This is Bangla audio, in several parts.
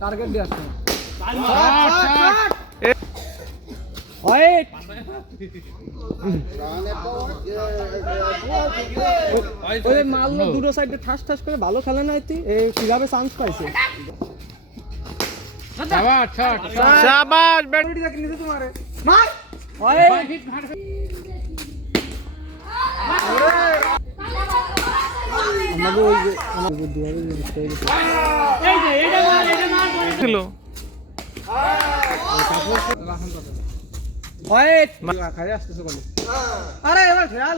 টার্গেট দিয়ে আসছে মারলো দুটো সাইডে ঠাস ঠাস করে, ভালো খেলে না কিভাবে চান্স পাইছে। আরে এবার খেয়াল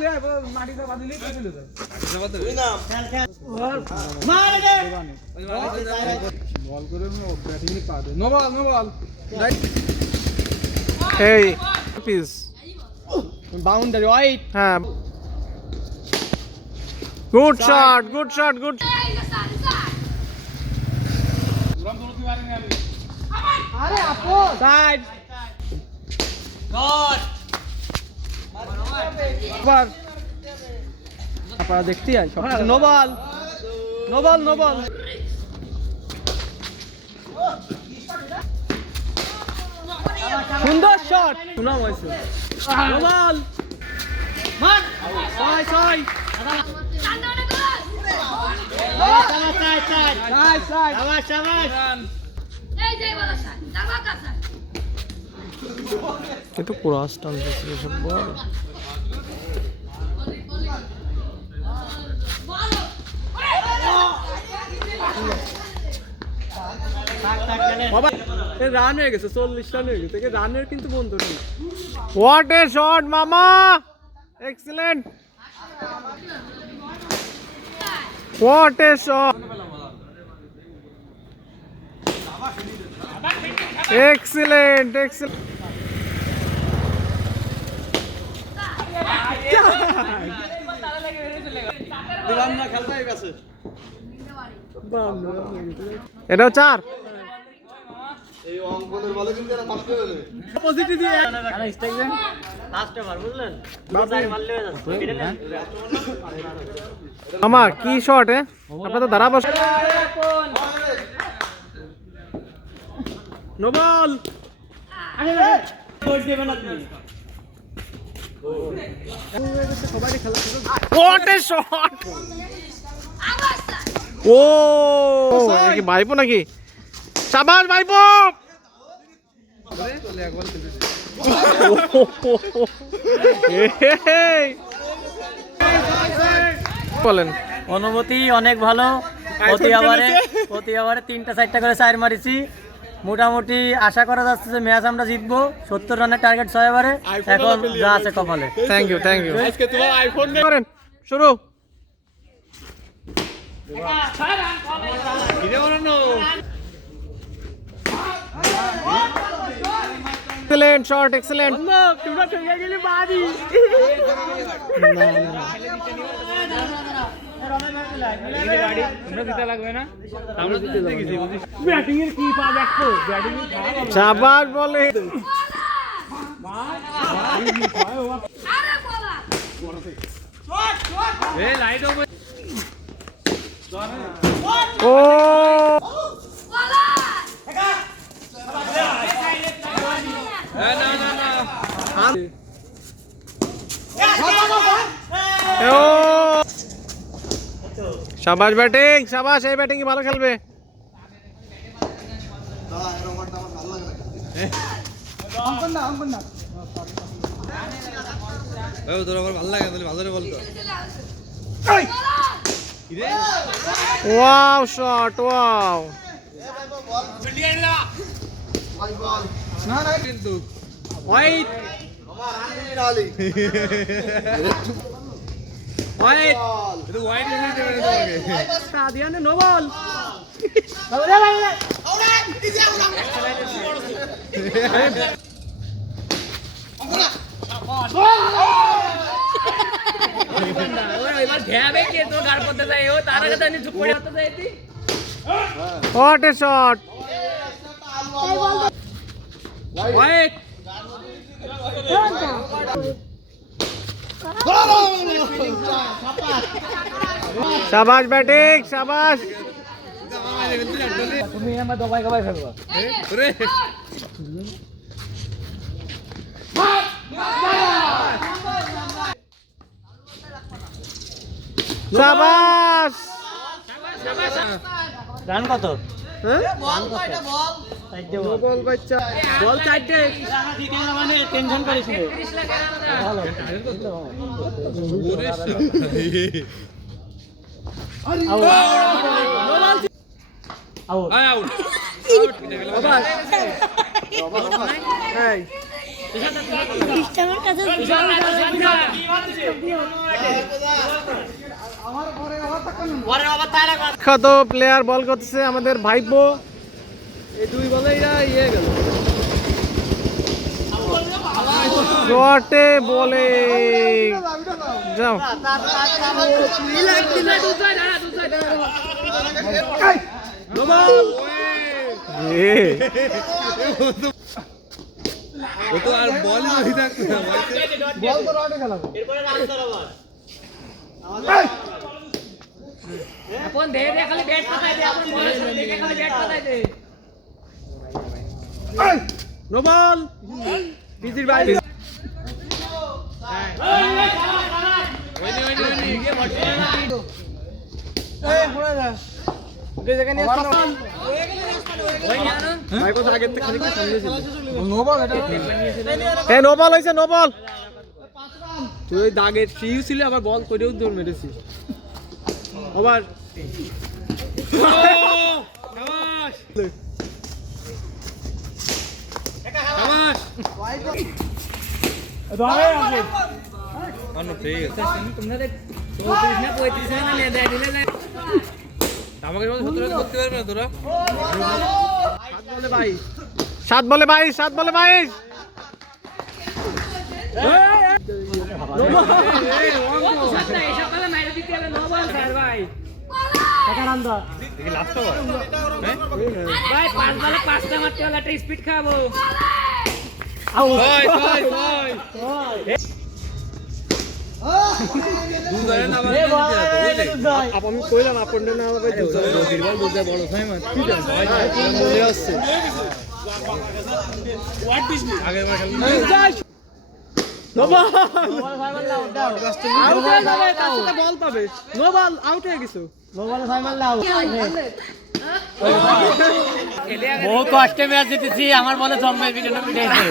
মাটিটা বাঁধিলেই চলে যায়। বল করে ব্যাটিং পাবে। No ball no ball. এই পিস বাউন্ডারি ওয়াইড। হ্যাঁ, good shot good shot good. আরে আপু সাইড গড আবার আপনারা দেখতে আই সব no ball no ball no ball. সুন্দর শট সুনাম হয়েছে। নো বল মার ছয় ছয় কিন্তু ক্রস টানতেছে সব বল। রান হয়ে গেছে, 40 রান হয়ে গেছে। রানের কিন্তু বন্ধু নেই। হোয়াট এ শট মামা, excellent, what a shot, excellent excellent. এটাও 4। মামা কি শট আপনার তো দাঁড়া boss. No ball what a shot. ও এটা কি ভাইপো নাকি? শাবাশ ভাইপো। বলেন। অনুভূতি অনেক ভালো। প্রতি ওভারে 3টা 4টা করে 4 মারিছি। মোটামুটি আশা করা যাচ্ছে যে ম্যাচ আমরা জিতবো। 70 রানের টার্গেট 6 ওভারে। এখন যা আছে কপালে। Thank you thank you. আজকে তোমার আইফোন করেন শুরু। Excellent shot excellent. তোমরা থেকে গেলে বাড়ি ব্যাটিং এর কি পা দেখো, ব্যাটিং এর শাবাশ বলে। ও শাবাশ ব্যাটিং শাবাশ, এই ব্যাটিং ভালো খেলবে। Wow shot wow. না না কিন্তু হোয়াইট হোয়াইট এটা হোয়াইট এনে দেবে তোমাকে। সাদিয়ানে no ball. What a shot! White. शाबाश बैटिंग शाबाश। তুমি আমার দবাই দবাই ফেলবো শাবাশ রান কত বল বাচ্চা বল চারটে মানে টেনশন করিস নি বিখ্যাত প্লেয়ার বল করতেছে আমাদের ভাইপো। এই দুই বলেই ইয়ে গেল শর্টে বলে যাও এ ও তো আর বল নাই থাকতো না বল তো রডে গেল এরপরে রান ধরো বল আপন দে দে খালি ব্যাট পাতাই দে আপন বল দেখে খালি ব্যাট পাতাই দে নো বল পিজির বাইরে এই হয়ে যা যে জায়গা নিয়ে আসো ভাই কথা আগে থেকে খানিকটা সামনে ছিল নো বল এটা এ নো বল হইছে নো বল তুই ওই দাগের ফ্রিও ছিল আবার বল করেও দৌড় মেরেছিস আবার আমাকে সত্যি করতে পারবে না তোরা 7 বলে 22 7 বলে 22 স্পিড খাবো আমি কইলাম আপনটা না হবে বড় ভাই মা ঠিক আছে মনে আসছে নো বল বল পাবে নো বল আউট হয়ে গেছো বহু কষ্টে ম্যাচ জিতেছি আমার বলে জন্মের পিছনে পিটাইছে